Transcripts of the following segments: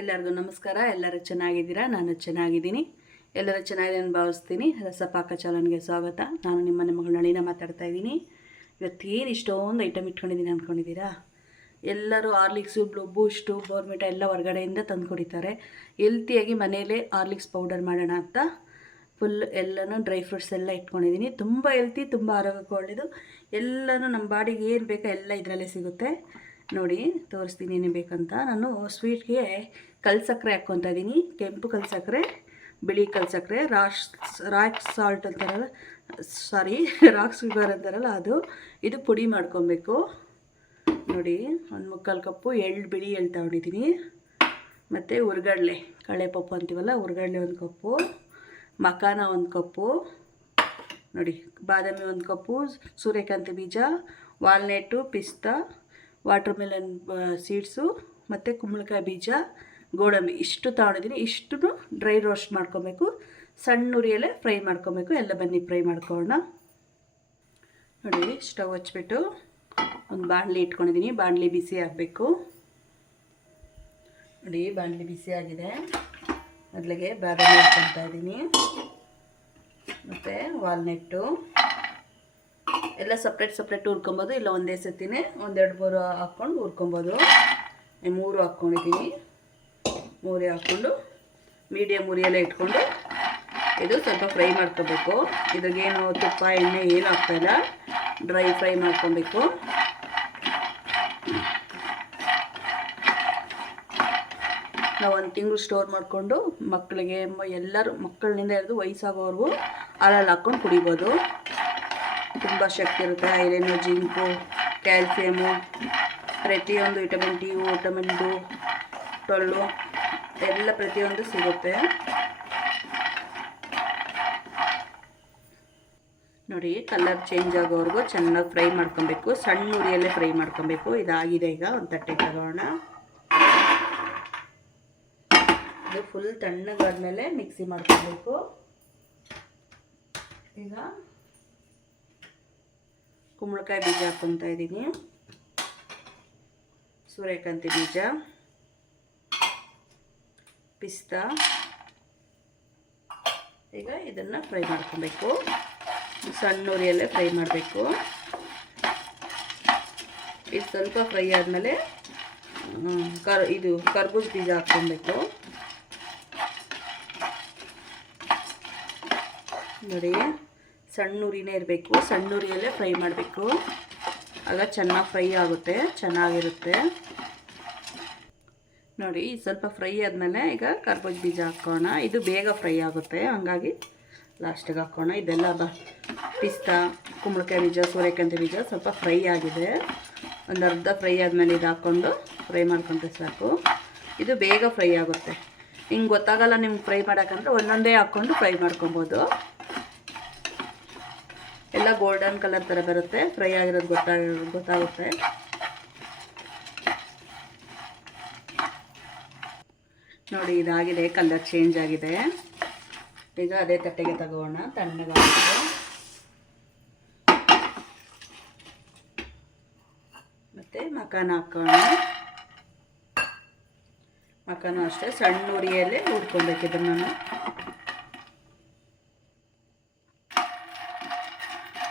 ಎಲ್ಲರಿಗೂ ನಮಸ್ಕಾರ. ಎಲ್ಲರೂ ಚೆನ್ನಾಗಿದ್ದೀರಾ? ನಾನು ಚೆನ್ನಾಗಿದ್ದೀನಿ. ಎಲ್ಲರೂ ಚೆನ್ನಾಗಿದೆ ಭಾವಿಸ್ತೀನಿ. ರಸಪಾಕ ಚಾನಲ್ಗೆ ಸ್ವಾಗತ. ನಾನು ನಿಮ್ಮ ಮಗಳು ನಳಿನ ಮಾತಾಡ್ತಾ ಇದ್ದೀನಿ. ಇವತ್ತೇನು ಇಷ್ಟೊಂದು ಐಟಮ್ ಇಟ್ಕೊಂಡಿದ್ದೀನಿ ಅಂದ್ಕೊಂಡಿದ್ದೀರಾ? ಎಲ್ಲರೂ ಹಾರ್ಲಿಕ್ಸು, ಬೂಸ್ಟು, ಬೋರ್ಮಿಟ ಎಲ್ಲ ಹೊರಗಡೆಯಿಂದ ತಂದು ಕುಡಿತಾರೆ. ಹೆಲ್ತಿಯಾಗಿ ಮನೆಯಲ್ಲೇ ಹಾರ್ಲಿಕ್ಸ್ ಪೌಡರ್ ಮಾಡೋಣ ಅಂತ ಫುಲ್ ಎಲ್ಲನೂ ಡ್ರೈ ಫ್ರೂಟ್ಸ್ ಎಲ್ಲ ಇಟ್ಕೊಂಡಿದ್ದೀನಿ. ತುಂಬ ಹೆಲ್ತಿ, ತುಂಬ ಆರೋಗ್ಯಕ್ಕೆ ಒಳ್ಳೆಯದು. ಎಲ್ಲನೂ ನಮ್ಮ ಬಾಡಿಗೆ ಏನು ಬೇಕೋ ಎಲ್ಲ ಇದರಲ್ಲೇ ಸಿಗುತ್ತೆ. ನೋಡಿ ತೋರಿಸ್ತೀನಿ ಏನೇ ಬೇಕಂತ. ನಾನು ಸ್ವೀಟ್ಗೆ ಕಲ್ಸಕ್ಕರೆ ಹಾಕ್ಕೊತಾ ಇದ್ದೀನಿ. ಕೆಂಪು ಕಲ್ಸಕ್ಕರೆ, ಬಿಳಿ ಕಲ್ಸಕ್ಕರೆ, ರಾಕ್ ಸಾಲ್ಟ್ ಅಂತಾರಲ್ಲ, ರಾಕ್ ಶುಗರ್ ಅಂತಾರಲ್ಲ ಅದು. ಇದು ಪುಡಿ ಮಾಡ್ಕೊಬೇಕು. ನೋಡಿ, ಒಂದು ಮುಕ್ಕಾಲು ಕಪ್ಪು ಬಿಳಿ ಎಳ್ಳು ತಗೊಂಡಿದ್ದೀನಿ. ಮತ್ತು ಹುರ್ಗಡ್ಲೆ, ಕಳೆಪಪ್ಪು ಅಂತೀವಲ್ಲ, ಹುರ್ಗಡ್ಲೆ 1 ಕಪ್ಪು, ಮಕಾನ 1 ಕಪ್ಪು, ನೋಡಿ ಬಾದಾಮಿ 1 ಕಪ್ಪು, ಸೂರ್ಯಕಾಂತಿ ಬೀಜ, ವಾಲ್ನೆಟ್ಟು, ಪಿಸ್ತಾ, ವಾಟರ್ ಮೆಲನ್ ಸೀಡ್ಸು, ಮತ್ತು ಕುಂಬಳಕಾಯಿ ಬೀಜ, ಗೋಡಂಬಿ ಇಷ್ಟು ತಗೊಂಡಿದ್ದೀನಿ. ಇಷ್ಟು ಡ್ರೈ ರೋಸ್ಟ್ ಮಾಡ್ಕೊಬೇಕು. ಸಣ್ಣ ಉರಿಯಲ್ಲೇ ಫ್ರೈ ಮಾಡ್ಕೊಬೇಕು. ಎಲ್ಲ ಬನ್ನಿ ಫ್ರೈ ಮಾಡ್ಕೊಳ್ಳೋಣ. ನೋಡಿ, ಸ್ಟವ್ ಹಚ್ಬಿಟ್ಟು ಒಂದು ಬಾಣಲಿ ಇಟ್ಕೊಂಡಿದ್ದೀನಿ. ಬಾಣಲಿ ಬಿಸಿ ಆಗಬೇಕು. ನೋಡಿ, ಬಾಣಲಿ ಬಿಸಿ ಆಗಿದೆ. ಮೊದಲಿಗೆ ಬಾದಾಮಿ ಹಾಕ್ಕೊತಾ ಇದ್ದೀನಿ, ಮತ್ತು ವಾಲ್ನೆಟ್ಟು ಎಲ್ಲ ಸಪ್ರೇಟ್ ಹುರ್ಕೊಬೋದು. ಇಲ್ಲ ಒಂದೇ ಸತಿನೇ 1-2-3 ಹಾಕ್ಕೊಂಡು ಹುರ್ಕೊಬೋದು. 3 ಹಾಕ್ಕೊಂಡಿದ್ದೀನಿ. 3 ಹಾಕ್ಕೊಂಡು ಮೀಡಿಯಮ್ ಉರಿಯಲ್ಲೇ ಇಟ್ಕೊಂಡು ಇದು ಸ್ವಲ್ಪ ಫ್ರೈ ಮಾಡ್ಕೋಬೇಕು. ಇದ್ರಾಗೇನು ತುಪ್ಪ ಎಣ್ಣೆ ಏನು ಹಾಕ್ತಾಯಿಲ್ಲ, ಡ್ರೈ ಫ್ರೈ ಮಾಡ್ಕೊಬೇಕು. ನಾವು 1 ತಿಂಗಳು ಸ್ಟೋರ್ ಮಾಡಿಕೊಂಡು ಮಕ್ಕಳಿಗೆ ಎಲ್ಲರೂ, ಮಕ್ಕಳಿಂದ ಹಿಡಿದು ವಯಸ್ಸಾಗೋವರೆಗೂ ಹಾಲಲ್ಲಿ ಹಾಕ್ಕೊಂಡು ಕುಡಿಬೋದು. ತುಂಬ ಶಕ್ತಿ ಇರುತ್ತೆ. ಐರನ್ನು, ಜಿಂಕು, ಕ್ಯಾಲ್ಸಿಯಮು, ಪ್ರತಿಯೊಂದು ವಿಟಮಿನ್ ಡಿ, ವಿಟಮಿನ್ ಟೊಳ್ಳು ಎಲ್ಲ ಪ್ರತಿಯೊಂದು ಸಿಗುತ್ತೆ. ನೋಡಿ, ಕಲರ್ ಚೇಂಜ್ ಆಗೋವರೆಗೂ ಚೆನ್ನಾಗಿ ಫ್ರೈ ಮಾಡ್ಕೊಬೇಕು. ಸಣ್ಣ ಉರಿಯಲ್ಲೇ ಫ್ರೈ ಮಾಡ್ಕೊಬೇಕು. ಇದಾಗಿದೆ. ಈಗ ಒಂದು ತಟ್ಟೆ ತಗೋಣ. ಇದು ಫುಲ್ ತಣ್ಣಗಾದ್ಮೇಲೆ ಮಿಕ್ಸಿ ಮಾಡ್ಕೊಬೇಕು. ಈಗ ಕುಂಬಳಕಾಯಿ ಬೀಜ ಹಾಕ್ಕೊತಾ ಇದ್ದೀನಿ, ಸೂರ್ಯಕಾಂತಿ ಬೀಜ, ಪಿಸ್ತಾ. ಈಗ ಇದನ್ನು ಫ್ರೈ ಮಾಡ್ಕೊಬೇಕು. ಸಣ್ಣ ಉರಿಯಲ್ಲೇ ಫ್ರೈ ಮಾಡಬೇಕು. ಇದು ಸ್ವಲ್ಪ ಫ್ರೈ ಆದಮೇಲೆ ಇದು ಕರ್ಬೂಜ ಬೀಜ ಹಾಕ್ಕೊಬೇಕು. ನೋಡಿ, ಸಣ್ಣ ಉರಿನೇ ಇರಬೇಕು. ಸಣ್ಣ ಉರಿಯಲ್ಲೇ ಫ್ರೈ ಮಾಡಬೇಕು. ಆಗ ಚೆನ್ನಾಗಿ ಫ್ರೈ ಆಗುತ್ತೆ, ಚೆನ್ನಾಗಿರುತ್ತೆ. ನೋಡಿ, ಸ್ವಲ್ಪ ಫ್ರೈ ಆದಮೇಲೆ ಈಗ ಕರ್ಬೂಜ ಬೀಜ ಹಾಕೋಣ. ಇದು ಬೇಗ ಫ್ರೈ ಆಗುತ್ತೆ, ಹಂಗಾಗಿ ಲಾಸ್ಟಿಗೆ ಹಾಕೋಣ. ಇದೆಲ್ಲ ಪಿಸ್ತಾ, ಕುಂಬಳಕಾಯಿ ಬೀಜ, ಸೂರ್ಯಕಾಂತಿ ಬೀಜ ಸ್ವಲ್ಪ ಫ್ರೈ ಆಗಿದೆ. ಒಂದು ಅರ್ಧ ಫ್ರೈ ಆದಮೇಲೆ ಇದು ಹಾಕ್ಕೊಂಡು ಫ್ರೈ ಮಾಡ್ಕೊಂಡ್ರೆ ಸಾಕು. ಇದು ಬೇಗ ಫ್ರೈ ಆಗುತ್ತೆ. ಹಿಂಗೆ ಗೊತ್ತಾಗಲ್ಲ ನಿಮ್ಗೆ ಫ್ರೈ ಮಾಡೋಕ್ಕಂದ್ರೆ ಒಂದೊಂದೇ ಹಾಕ್ಕೊಂಡು ಫ್ರೈ ಮಾಡ್ಕೊಬೋದು. ಎಲ್ಲ ಗೋಲ್ಡನ್ ಕಲರ್ ಥರ ಬರುತ್ತೆ. ಫ್ರೈ ಆಗಿರೋದು ಗೊತ್ತಾಗುತ್ತೆ. ನೋಡಿ, ಇದಾಗಿದೆ, ಕಲರ್ ಚೇಂಜ್ ಆಗಿದೆ. ಈಗ ಅದೇ ತಟ್ಟೆಗೆ ತಗೋಣ. ತಣ್ಣಗಾಗುತ್ತೆ. ಮತ್ತು ಮಕಾನ ಹಾಕೋಣ. ಮಕಾನು ಅಷ್ಟೇ ಸಣ್ಣ ಉರಿಯಲ್ಲೇ ಹುರ್ಕೊಬೇಕು. ನಾನು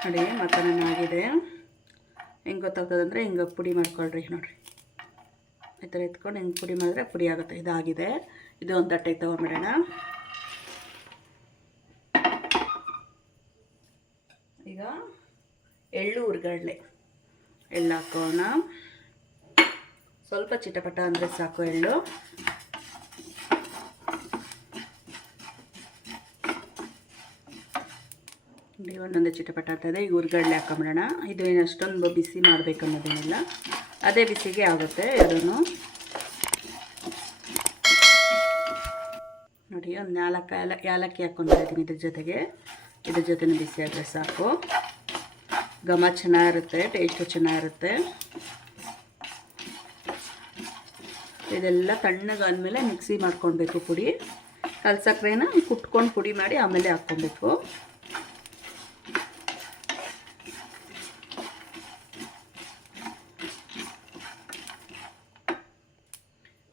ನೋಡಿ, ಮಕಾನ ಆಗಿದೆ. ಹೆಂಗೆ ಗೊತ್ತಾಗ್ತದೆ ಅಂದರೆ ಹಿಂಗೆ ಪುಡಿ ಮಾಡ್ಕೊಳ್ರಿ. ನೋಡಿರಿ, ಈ ಥರ ಎತ್ಕೊಂಡು ಹಿಂಗೆ ಪುಡಿ ಮಾಡಿದ್ರೆ ಪುಡಿ ಆಗುತ್ತೆ. ಇದಾಗಿದೆ. ಇದು ಒಂದು ತಟ್ಟೆಗೆ ತೊಗೊಂಬಿಡೋಣ. ಈಗ ಎಳ್ಳು, ಹುರ್ಗಡ್ಲೆ ಎಳ್ಳು ಹಾಕೋಣ. ಸ್ವಲ್ಪ ಚಿಟಪಟ ಅಂದರೆ ಸಾಕು ಎಳ್ಳು. ಒಂದೊಂದೇ ಚಿಟಪಟ ಆಗ್ತದೆ. ಈಗ ಹುರ್ಗಡ್ಲೆ ಹಾಕೊಂಬಿಡೋಣ. ಇದು ಏನು ಅಷ್ಟೊಂದು ಬಿಸಿ ಮಾಡಬೇಕು ಅನ್ನೋದೇನಿಲ್ಲ, ಅದೇ ಬಿಸಿಗೆ ಆಗುತ್ತೆ ಎರಡೂ. ನೋಡಿ, ಒಂದು 4 ಏಲಕ್ಕಿ ಹಾಕ್ಕೊತಾ ಇದ್ದೀನಿ ಇದ್ರ ಜೊತೆನೇ ಬಿಸಿ ಆದರೆ ಸಾಕು. ಘಮ ಚೆನ್ನಾಗಿರುತ್ತೆ, ಟೇಸ್ಟು ಚೆನ್ನಾಗಿರುತ್ತೆ. ಇದೆಲ್ಲ ತಣ್ಣಗಾದ್ಮೇಲೆ ಮಿಕ್ಸಿ ಮಾಡ್ಕೊಳ್ಬೇಕು ಪುಡಿ. ಕಲ್ಸಕ್ರೆನ ಕುಟ್ಕೊಂಡು ಪುಡಿ ಮಾಡಿ ಆಮೇಲೆ ಹಾಕ್ಕೊಬೇಕು.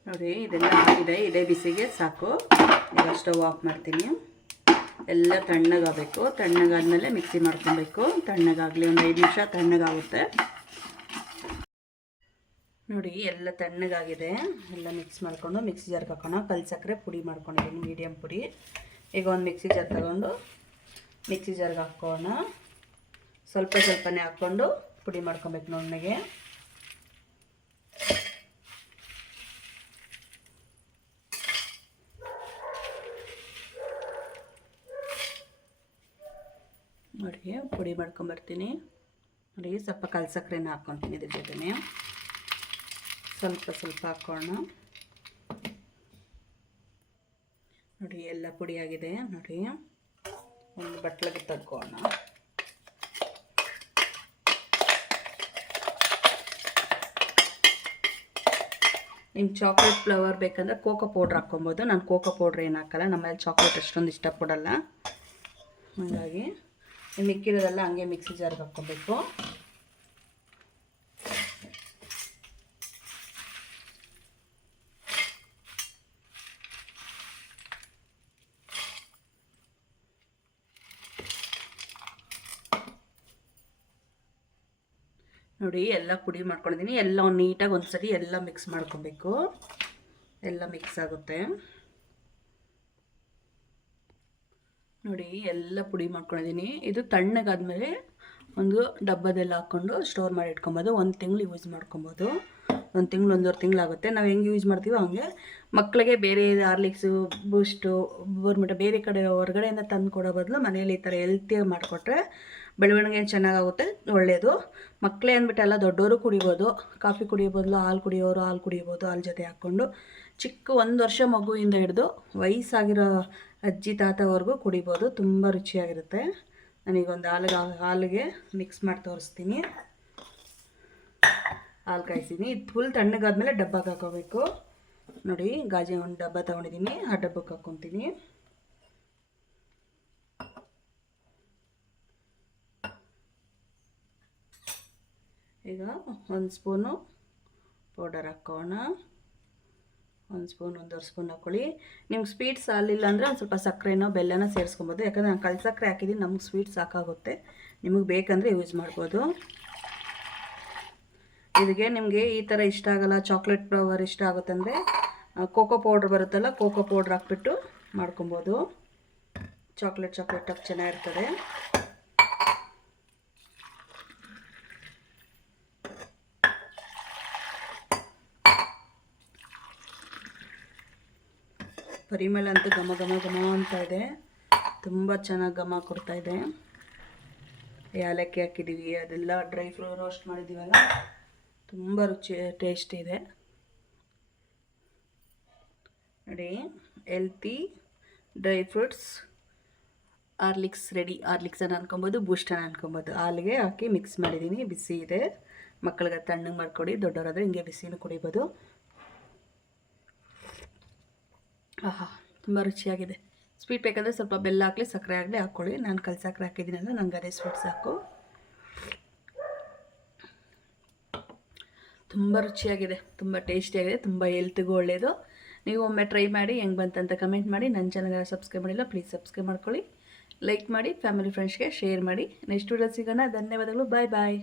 ನೋಡಿ, ನೋಡಿರಿ ಇದೆಲ್ಲ ಆಗಿದೆ. ಇದೇ ಬಿಸಿಗೆ ಸಾಕು. ಈಗ ಸ್ಟವ್ ಆಫ್ ಮಾಡ್ತೀನಿ. ಎಲ್ಲ ತಣ್ಣಗಾಗಬೇಕು. ತಣ್ಣಗಾದ್ಮೇಲೆ ಮಿಕ್ಸಿ ಮಾಡ್ಕೊಬೇಕು. ತಣ್ಣಗಾಗಲಿ, ಒಂದು 5 ನಿಮಿಷ ತಣ್ಣಗಾಗುತ್ತೆ ನೋಡಿ. ಎಲ್ಲ ತಣ್ಣಗಾಗಿದೆ. ಎಲ್ಲ ಮಿಕ್ಸ್ ಮಾಡಿಕೊಂಡು ಮಿಕ್ಸಿ ಜಾರ್ಗೆ ಹಾಕೋಣ. ಕಲ್ ಸಕ್ಕರೆ ಪುಡಿ ಮಾಡ್ಕೊಂಡಿದ್ದೀನಿ, ಮೀಡಿಯಮ್ ಪುಡಿ. ಈಗ ಒಂದು ಮಿಕ್ಸಿ ಜಾರ್ ತಗೊಂಡು ಮಿಕ್ಸಿ ಜಾರ್ಗೆ ಹಾಕೋಣ. ಸ್ವಲ್ಪನೇ ಹಾಕ್ಕೊಂಡು ಪುಡಿ ಮಾಡ್ಕೊಬೇಕು ನುಣ್ಣಗೆ. ನೋಡಿ ಪುಡಿ ಮಾಡ್ಕೊಂಬರ್ತೀನಿ. ನೋಡಿ ಸ್ವಲ್ಪ ಕಲ್ ಸಕ್ಕರೆನ ಹಾಕ್ಕೊತೀನಿ ಇದ್ರ ಜೊತೆನೆ. ಸ್ವಲ್ಪ ಹಾಕೋಣ. ನೋಡಿ ಎಲ್ಲ ಪುಡಿಯಾಗಿದೆ. ನೋಡಿ ಒಂದು ಬಟ್ಲಿಗೆ ತಡ್ಕೋಣ. ನಿಮ್ಗೆ ಚಾಕ್ಲೇಟ್ ಫ್ಲೇವರ್ ಬೇಕಂದ್ರೆ ಕೋಕೋ ಪೌಡ್ರ್ ಹಾಕ್ಕೊಬೋದು. ನಾನು ಕೋಕೋ ಪೌಡ್ರ್ ಏನು ಹಾಕಲ್ಲ, ನಮ್ಮಲ್ಲಿ ಚಾಕ್ಲೇಟ್ ಅಷ್ಟೊಂದು ಇಷ್ಟಪಡಲ್ಲ. ಹಾಗಾಗಿ ಮಿಕ್ಕಿರೋದೆಲ್ಲ ಹಂಗೆ ಮಿಕ್ಸಿ ಜಾರ್ಗೆ ಹಾಕ್ಕೊಬೇಕು. ನೋಡಿ ಎಲ್ಲ ಪುಡಿ ಮಾಡ್ಕೊಂಡಿದ್ದೀನಿ. ಎಲ್ಲ ನೀಟಾಗಿ ಒಂದ್ಸರಿ ಎಲ್ಲ ಮಿಕ್ಸ್ ಮಾಡ್ಕೊಬೇಕು. ಎಲ್ಲ ಮಿಕ್ಸ್ ಆಗುತ್ತೆ ನೋಡಿ. ಎಲ್ಲ ಪುಡಿ ಮಾಡ್ಕೊಂಡಿದ್ದೀನಿ. ಇದು ತಣ್ಣಗಾದ್ಮೇಲೆ ಒಂದು ಡಬ್ಬದಲ್ಲಿ ಹಾಕ್ಕೊಂಡು ಸ್ಟೋರ್ ಮಾಡಿ ಇಟ್ಕೊಬೋದು. 1 ತಿಂಗಳು ಯೂಸ್ ಮಾಡ್ಕೊಬೋದು. 1 ತಿಂಗಳು 1.5 ತಿಂಗಳಾಗುತ್ತೆ. ನಾವು ಹೆಂಗೆ ಯೂಸ್ ಮಾಡ್ತೀವೋ ಹಂಗೆ. ಮಕ್ಕಳಿಗೆ ಬೇರೆ ಹಾರ್ಲಿಕ್ಸು, ಬೂಸ್ಟು, ಬೋರ್ಮಿಟ ಬೇರೆ ಕಡೆ ಹೊರಗಡೆಯಿಂದ ತಂದು ಕೊಡೋ ಬದಲು ಮನೇಲಿ ಈ ಥರ ಹೆಲ್ತಿಯಾಗಿ ಮಾಡಿಕೊಟ್ರೆ ಬೆಳವಣಿಗೆ ಚೆನ್ನಾಗಾಗುತ್ತೆ, ಒಳ್ಳೆಯದು. ಮಕ್ಕಳೇ ಅಂದ್ಬಿಟ್ಟು ಎಲ್ಲ ದೊಡ್ಡವರು ಕುಡಿಬೋದು. ಕಾಫಿ ಕುಡಿಯೋ ಬದಲು ಹಾಲು ಕುಡಿಯೋರು ಹಾಲು ಕುಡಿಬೋದು, ಹಾಲು ಜೊತೆ ಹಾಕ್ಕೊಂಡು. ಚಿಕ್ಕ 1 ವರ್ಷ ಮಗುವಿಂದ ಹಿಡಿದು ವಯಸ್ಸಾಗಿರೋ ಅಜ್ಜಿ ತಾತವರೆಗೂ ಕುಡಿಬೋದು. ತುಂಬ ರುಚಿಯಾಗಿರುತ್ತೆ. ನಾನೀಗೊಂದು ಹಾಲಿಗೆ ಮಿಕ್ಸ್ ಮಾಡಿ ತೋರಿಸ್ತೀನಿ. ಹಾಲು ಕಾಯಿಸಿದ್ದೀನಿ. ಇದು ಫುಲ್ ತಣ್ಣಗಾದ್ಮೇಲೆ ಡಬ್ಬಕ್ಕೆ ಹಾಕೋಬೇಕು. ನೋಡಿ ಗಾಜಿನ ಒಂದು ಡಬ್ಬ ತೊಗೊಂಡಿದ್ದೀನಿ, ಆ ಡಬ್ಬಕ್ಕೆ ಹಾಕ್ಕೊತೀನಿ. ಈಗ 1 ಸ್ಪೂನು ಪೌಡರ್ ಹಾಕೋಣ. 1 ಸ್ಪೂನ್ 1.5 ಸ್ಪೂನ್ ಹಾಕ್ಕೊಳ್ಳಿ. ನಿಮ್ಗೆ ಸ್ವೀಟ್ ಸಾಲಿಲ್ಲ ಅಂದರೆ ಒಂದು ಸ್ವಲ್ಪ ಸಕ್ಕರೆನೋ ಬೆಲ್ಲನ ಸೇರಿಸ್ಕೊಬೋದು. ಯಾಕಂದರೆ ನಾನು ಕಲ್ ಸಕ್ಕರೆ ಹಾಕಿದ್ದೀನಿ, ನಮ್ಗೆ ಸ್ವೀಟ್ ಸಾಕಾಗುತ್ತೆ. ನಿಮಗೆ ಬೇಕಂದರೆ ಯೂಸ್ ಮಾಡ್ಬೋದು. ಇದಕ್ಕೆ ನಿಮಗೆ ಈ ಥರ ಇಷ್ಟ ಆಗಲ್ಲ, ಚಾಕ್ಲೇಟ್ ಫ್ಲೇವರ್ ಇಷ್ಟ ಆಗುತ್ತಂದರೆ ಕೋಕೋ ಪೌಡ್ರ್ ಬರುತ್ತಲ್ಲ, ಕೋಕೋ ಪೌಡ್ರ್ ಹಾಕ್ಬಿಟ್ಟು ಮಾಡ್ಕೊಬೋದು. ಚಾಕ್ಲೇಟ್ ಚೆನ್ನಾಗಿರ್ತದೆ. ಪರಿಮಳ ಅಂತೂ ಘಮ ಅಂತ ಇದೆ. ತುಂಬ ಚೆನ್ನಾಗಿ ಘಮ ಕೊಡ್ತಾ ಇದೆ. ಏಲಕ್ಕಿ ಹಾಕಿದ್ದೀವಿ, ಅದೆಲ್ಲ ಡ್ರೈ ರೋಸ್ಟ್ ಮಾಡಿದ್ದೀವಲ್ಲ, ತುಂಬ ರುಚಿ ಟೇಸ್ಟ್ ಇದೆ ನೋಡಿ. Healthy dry fruits Horlicks ready. ಹಾರ್ಲಿಕ್ಸನ್ನು ಅನ್ಕೊಬೋದು, ಬೂಸ್ಟನ್ನು ಅನ್ಕೊಬೋದು. ಹಾಲಿಗೆ ಹಾಕಿ ಮಿಕ್ಸ್ ಮಾಡಿದ್ದೀನಿ. ಬಿಸಿ ಇದೆ. ಮಕ್ಕಳಿಗೆ ತಣ್ಣಗೆ ಮಾಡಿಕೊಡಿ. ದೊಡ್ಡವರಾದರೆ ಹಿಂಗೆ ಬಿಸಿನೂ ಕುಡಿಬೋದು. ಆಹಾ, ತುಂಬ ರುಚಿಯಾಗಿದೆ. ಸ್ವೀಟ್ ಬೇಕಂದರೆ ಸ್ವಲ್ಪ ಬೆಲ್ಲ ಹಾಕಲಿ, ಸಕ್ಕರೆ ಆಗಲಿ ಹಾಕ್ಕೊಳ್ಳಿ. ನಾನು ಕಲ್ ಸಕ್ಕರೆ ಹಾಕಿದ್ದೀನಲ್ಲ, ನನಗೆ ಅದೇ ಸ್ವೀಟ್ ಸಾಕು. ತುಂಬ ರುಚಿಯಾಗಿದೆ, ತುಂಬ ಟೇಸ್ಟಿಯಾಗಿದೆ, ತುಂಬ ಹೆಲ್ತಿಗೂ ಒಳ್ಳೆಯದು. ನೀವು ಒಮ್ಮೆ ಟ್ರೈ ಮಾಡಿ, ಹೆಂಗೆ ಬಂತಂತ ಕಮೆಂಟ್ ಮಾಡಿ. ನನ್ನ ಚಾನಲ್ಗೆ ಸಬ್ಸ್ಕ್ರೈಬ್ ಮಾಡಿಲ್ಲ, ಪ್ಲೀಸ್ ಸಬ್ಸ್ಕ್ರೈಬ್ ಮಾಡ್ಕೊಳ್ಳಿ. ಲೈಕ್ ಮಾಡಿ, ಫ್ಯಾಮಿಲಿ ಫ್ರೆಂಡ್ಸ್ಗೆ ಶೇರ್ ಮಾಡಿ. ನೆಕ್ಸ್ಟ್ ವಿಡಿಯೋ ಸಿಗೋಣ. ಧನ್ಯವಾದಗಳು. ಬಾಯ್ ಬಾಯ್.